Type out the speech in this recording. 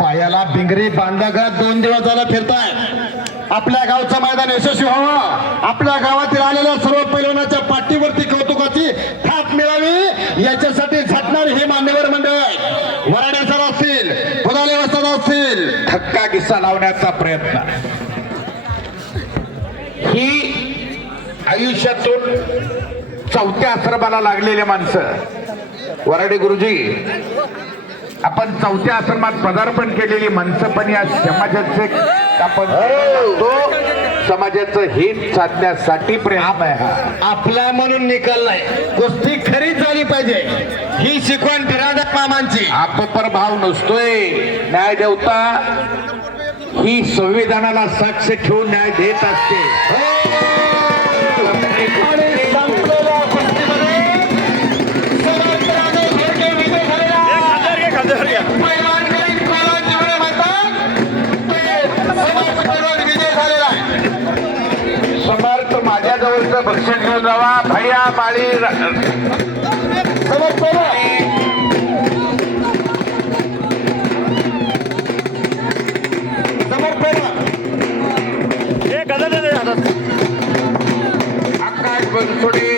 पायाला भिंगरी बांधल्यागत 2 दिवस झाला फिरताय. आपल्या गावचं मैदान यशस्वी व्हावं, आपल्या गावातील आलेल्या सर्व पैलवानाच्या पाठीवरती कौतुकाची थाप मिळावी याच्यासाठी झटणार हे मान्यवर मंडळ वराडे सर असतील, फुलाले वस्ताद असतील, धक्का किस्सा लावण्याचा प्रयत्न. ही आयुष्यातून 4थ्या आश्रमाला लागलेले माणसं. वराडे गुरुजी, आपण 4थ्या आश्रमात पदार्पण केलेली माणसं पण या समाजाचे आपण तो समाजाचं हित साधण्यासाठी प्रयत्न आहे हा. आपला म्हणून निकाल नाही, कुस्ती खरीच झाली पाहिजे ही शिकवण बिरादर मामांची. आपपर भाव नसतोय. न्याय देवता ही संविधानाला साक्ष ठेवून न्याय देत असते. समर्थ माझ्या जवळचं भक्षण घेऊन जावा. भैया माळी आकाश बनसोडे